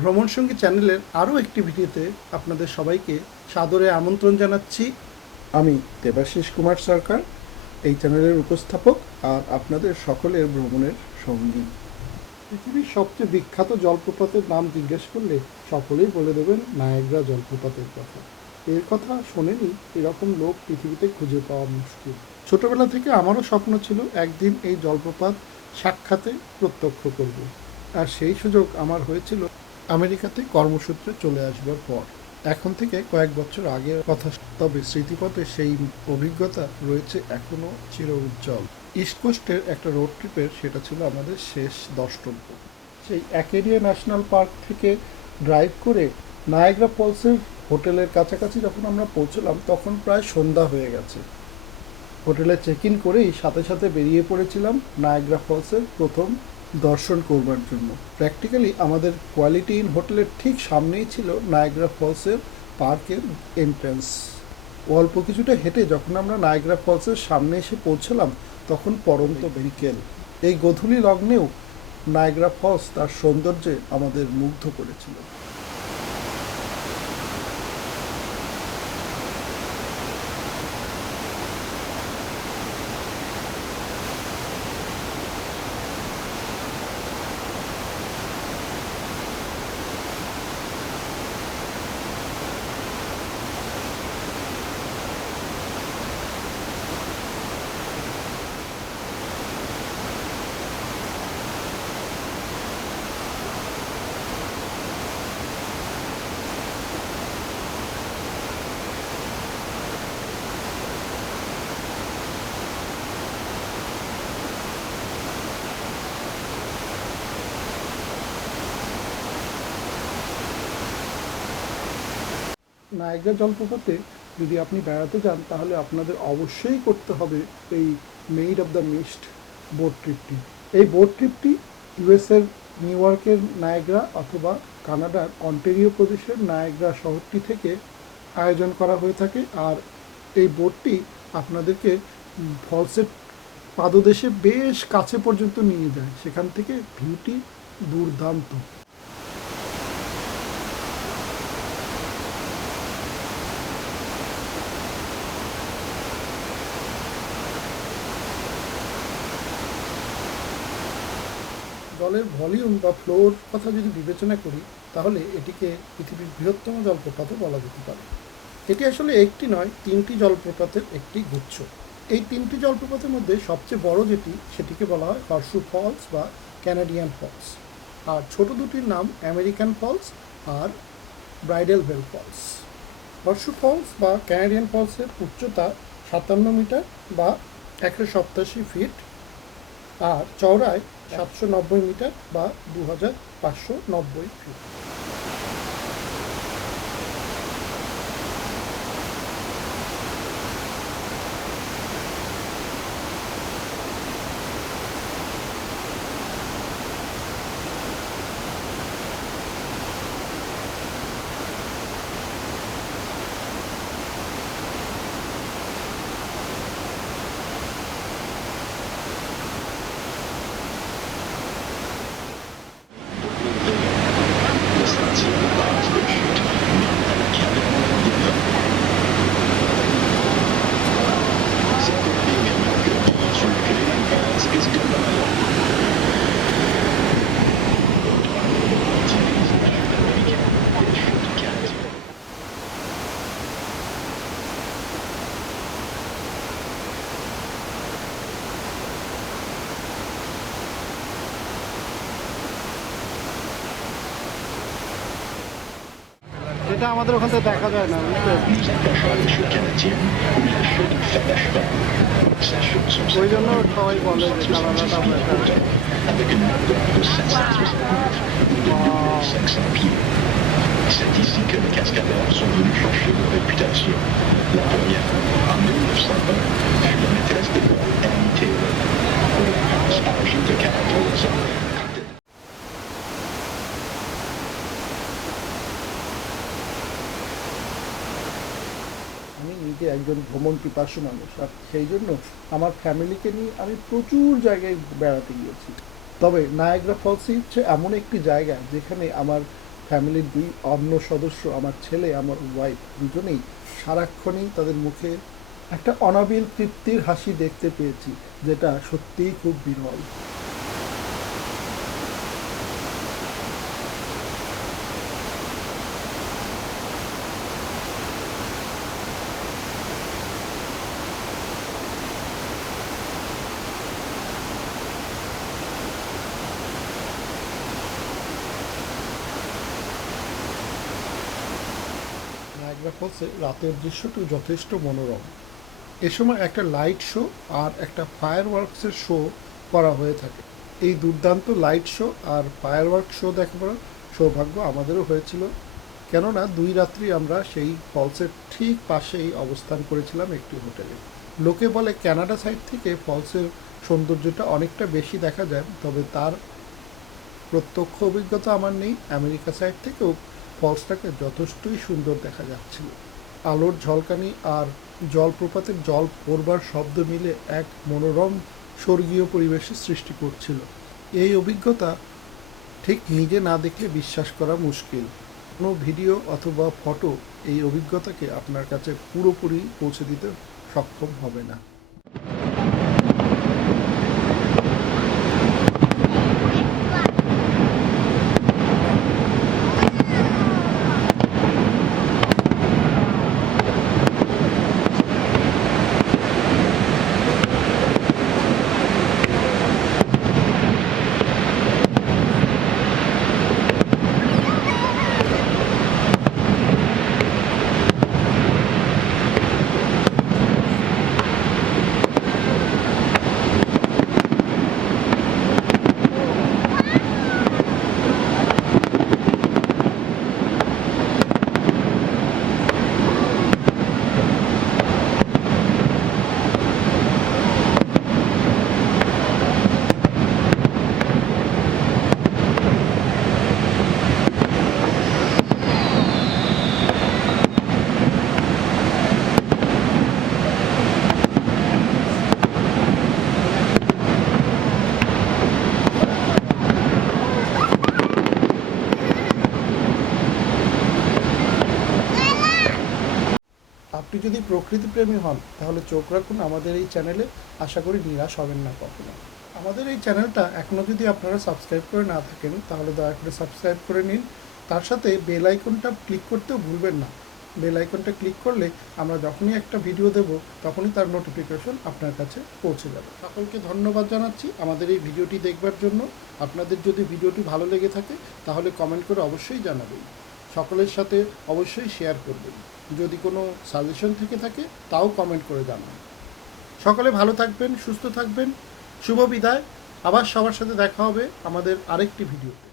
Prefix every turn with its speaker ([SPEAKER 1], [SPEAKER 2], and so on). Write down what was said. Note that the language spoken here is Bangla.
[SPEAKER 1] ভ্রমণ সঙ্গী চ্যানেলের আরও একটি ভিডিওতে আপনাদের সবাইকে সাদরে আমন্ত্রণ জানাচ্ছি।
[SPEAKER 2] আমি দেবাশিস কুমার সরকার, এই চ্যানেলের উপস্থাপক আর আপনাদের সকলের ভ্রমণের সঙ্গী।
[SPEAKER 1] পৃথিবীর সবচেয়ে বিখ্যাত জলপ্রপাতের নাম জিজ্ঞেস করলে সকলেই বলে দেবেন নায়াগ্রা জলপ্রপাতের কথা। এর কথা শোনেনি, এরকম লোক পৃথিবীতে খুঁজে পাওয়া মুশকিল। ছোটবেলা থেকে আমারও স্বপ্ন ছিল একদিন এই জলপ্রপাত সাক্ষাতে প্রত্যক্ষ করব। আর সেই সুযোগ আমার হয়েছিল আমেরিকাতে কর্মসূত্রে চলে আসবার পর, এখন থেকে কয়েক বছর আগের কথা। তবে স্মৃতিপথে সেই অভিজ্ঞতা রয়েছে এখনও চির উজ্জ্বল। ইস্ট কোস্টের একটা রোড ট্রিপের সেটা ছিল আমাদের শেষ দর্শব্য। সেই অ্যাকেরিয়া ন্যাশনাল পার্ক থেকে ড্রাইভ করে নায়াগ্রা ফলসের হোটেলের কাছাকাছি যখন আমরা পৌঁছলাম, তখন প্রায় সন্ধ্যা হয়ে গেছে। হোটেলে চেক ইন করেই সাথে সাথে বেরিয়ে পড়েছিলাম নায়াগ্রা ফলসের প্রথম দর্শন করবার জন্য। প্র্যাকটিক্যালি আমাদের কোয়ালিটি ইন হোটেলের ঠিক সামনেই ছিল নায়গ্রা ফলসের পার্কের এন্ট্রান্স অল্প কিছুটা হেঁটে যখন আমরা নায়গ্রা ফলসের সামনে এসে পৌঁছলাম, তখন পরন্ত বিকেল এই গধূলি লগ্নেও নায়গ্রা ফলস তার সৌন্দর্যে আমাদের মুগ্ধ করেছিল। নায়গ্রা জলপ্রপাতে যদি আপনি বেড়াতে যান, তাহলে আপনাদের অবশ্যই করতে হবে এই Maid of the Mist boat ট্রিপটি এই বোট ট্রিপটি ইউএসের নিউ ইয়র্কের নায়গ্রা অথবা কানাডার অন্টেরিও প্রদেশের নায়গ্রা শহরটি থেকে আয়োজন করা হয়ে থাকে। আর এই বোটটি আপনাদেরকে ফলসের পাদদেশে বেশ কাছে পর্যন্ত নিয়ে যায়। সেখান থেকে ভিউটি দুর্দান্ত। জলের ভলিউম বা ফ্লোর কথা যদি বিবেচনা করি, তাহলে এটিকে পৃথিবীর বৃহত্তম জলপ্রপাতও বলা যেতে পারে। এটি আসলে একটি নয়, তিনটি জলপ্রপাতের একটি গুচ্ছ। এই তিনটি জলপ্রপাতের মধ্যে সবচেয়ে বড় যেটি, সেটিকে বলা হয় হর্সু ফলস বা ক্যানাডিয়ান ফলস। আর ছোট দুটির নাম আমেরিকান ফলস আর Bridal Veil Falls. Horseshoe Falls বা ক্যানাডিয়ান ফলসের উচ্চতা সাতান্ন মিটার বা একশো সপ্তাশি ফিট আর চওড়ায় সাতশো নব্বই মিটার বা দু হাজার পাঁচশো নব্বই ফিট যেটা আমাদের ওখান থেকে দেখা যায় না ওই জন্য সবাই বলে যে কানাডাটা better।
[SPEAKER 3] C'est ici que les cascadeurs sont venus chercher leur réputation. La première, en 1920, fut la maîtresse
[SPEAKER 2] একজন ভ্রমণ পিপাসু মানুষ। আর সেই জন্য আমার ফ্যামিলিকে নিয়ে আমি প্রচুর জায়গায় বেড়াতে গিয়েছি। তবে নায়াগ্রা ফলসই হচ্ছে এমন একটি জায়গা যেখানে আমার ফ্যামিলির দুই অন্য সদস্য, আমার ছেলে, আমার ওয়াইফ দুজনেই সারাক্ষণই তাদের মুখে একটা অনাবিল তৃপ্তির হাসি দেখতে পেয়েছি, যেটা সত্যিই খুব বিরল।
[SPEAKER 1] নায়াগ্রা ফলসে রাতের দৃশ্যটি যথেষ্ট মনোরম। এ সময় একটা লাইট শো আর একটা ফায়ার ওয়ার্কসের শো করা হয়ে থাকে। এই দুর্দান্ত লাইট শো আর ফায়ার ওয়ার্ক শো দেখাবার সৌভাগ্য আমাদেরও হয়েছিল। কেননা দুই রাত্রি আমরা সেই ফলসের ঠিক পাশেই অবস্থান করেছিলাম একটি হোটেলে। লোকে বলে কানাডা সাইড থেকে ফলসের সৌন্দর্যটা অনেকটা বেশি দেখা যায়, তবে তার প্রত্যক্ষ অভিজ্ঞতা আমার নেই। আমেরিকা সাইড থেকেও ফলসটাকে যথেষ্টই সুন্দর দেখা যাচ্ছিল। আলোর ঝলকানি আর জলপ্রপাতের জল পড়বার শব্দ মিলে এক মনোরম স্বর্গীয় পরিবেশের সৃষ্টি করছিল। এই অভিজ্ঞতা ঠিক নিজে না দেখলে বিশ্বাস করা মুশকিল। কোনো ভিডিও অথবা ফটো এই অভিজ্ঞতাকে আপনার কাছে পুরোপুরি পৌঁছে দিতে সক্ষম হবে না। আপনি যদি প্রকৃতি প্রেমী হন, তাহলে চোখ রাখুন আমাদের এই চ্যানেলে। আশা করি নিরাশ হবেন না কখনো। আমাদের এই চ্যানেলটা এখনও যদি আপনারা সাবস্ক্রাইব করে না থাকেন, তাহলে দয়া করে সাবস্ক্রাইব করে নিন। তার সাথে বেল আইকনটা ক্লিক করতেও ভুলবেন না। বেল আইকনটা ক্লিক করলে আমরা যখনই একটা ভিডিও দেব, তখনই তার নোটিফিকেশন আপনার কাছে পৌঁছে যাবে। সকলকে ধন্যবাদ জানাচ্ছি আমাদের এই ভিডিওটি দেখবার জন্য। আপনাদের যদি ভিডিওটি ভালো লেগে থাকে, তাহলে কমেন্ট করে অবশ্যই জানাবেন। সকলের সাথে অবশ্যই শেয়ার করবেন। যদি কোনো সাজেশন থেকে থাকে, তাও কমেন্ট করে জানান। সকলে ভালো থাকবেন, সুস্থ থাকবেন। শুভ বিদায়। আবার সবার সাথে দেখা হবে আমাদের আরেকটি ভিডিওতে